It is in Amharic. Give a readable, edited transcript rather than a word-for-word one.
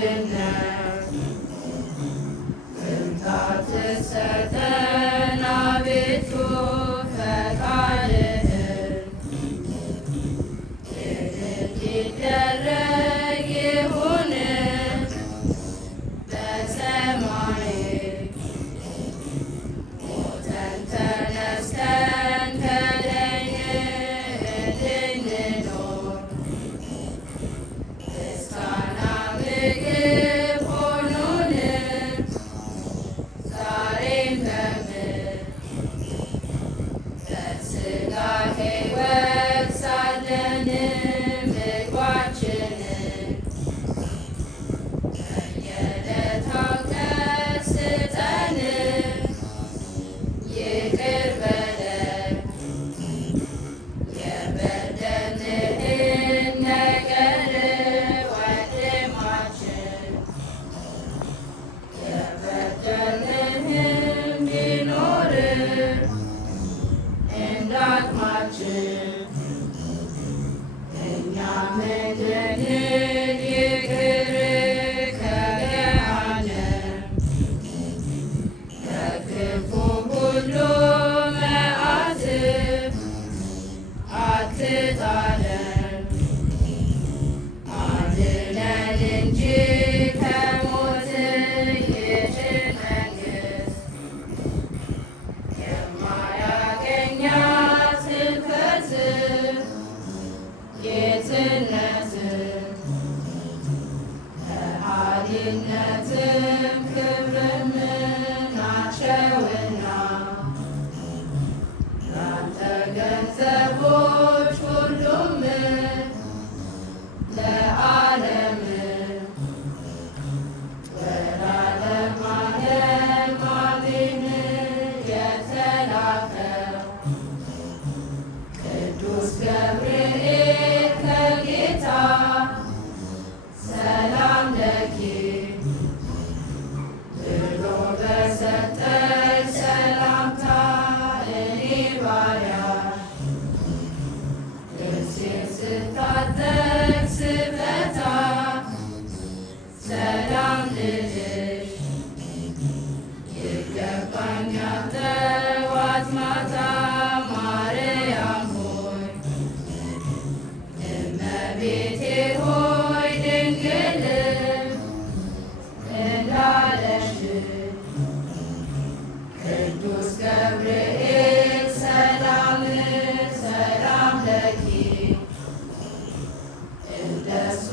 አንድነት ብርታት ሰጠን አቤቱ ፈቃድህን እንዲደረግ ይሁን በሰማይ ሞተን ተነስተን ከደይን እንድንኖር ደስታና ምግብ ሆኖን ዛሬም በምድር በሥጋ ሕይወት ሳለን ምግባችንን በየዕለት አውቀህ ስጠን። ይቅር በለን የበደልንህን ነገር ወንድማችን የበደልንህም ቢኖር እንደ አቅማችን እኛም እንድንል ይቅር ከገሃነም ከክፉ ሁሉ መዓት አትጣለን አድነን እንጂ ከሞት ይህችን መንግሥት የማያገኛት ሕልፈት ጌትነት ኃያልነትም ክብርም ናቸውና ላንተ ገንዘቦች ሁሉም ለዓለም ወለዓለመ ዓለም አሜን። የተላከው ቅዱስ ገብርኤል ከጌታ ሰላም ለኪ ብሎ በሰጠኝ ሰላምታ እኔ ባሪያሽ ልብሴን ስታጠቅ ስፈታ ሰላም ልልሽ ይገባኛል ጠዋት ማታ። ማርያም ሆይ እመቤቴ ሆይ ድንግል እንዳለሽ ቅዱስ ገብርኤል ሰላም ሰላም ለኪ እንደሱ